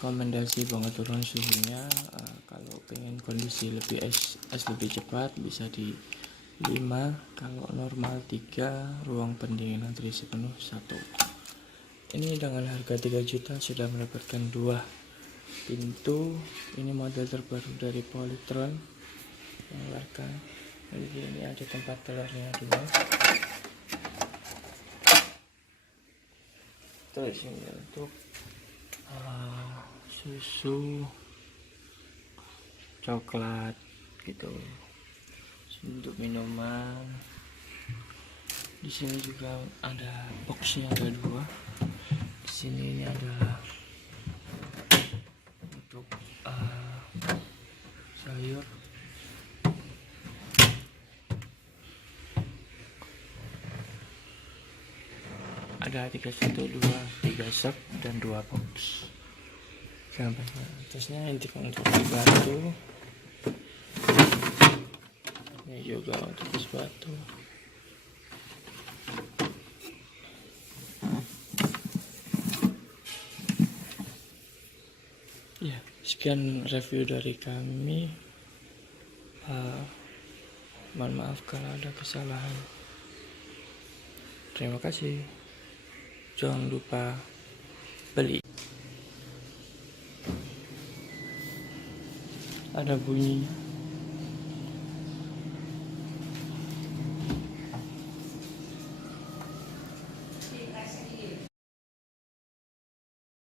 rekomendasi pengaturan suhunya, kalau pengen kondisi lebih lebih cepat bisa di 5, kalau normal 3, ruang pendinginan terisi penuh 1. Ini dengan harga 3 juta sudah mendapatkan 2 pintu. Ini model terbaru dari Polytron yang warga. Jadi ini ada tempat telurnya 2. Terus ini untuk susu coklat gitu. Untuk minuman. Di sini juga ada boxnya, ada 2. Di sini ini adalah untuk sayur. Ada 312, 3 sep dan 2 box. Sampai atasnya intip untuk batu. Ini juga untuk es batu. Ya, sekian review dari kami. Mohon maaf kalau ada kesalahan. Terima kasih. Jangan lupa beli. Ada bunyinya.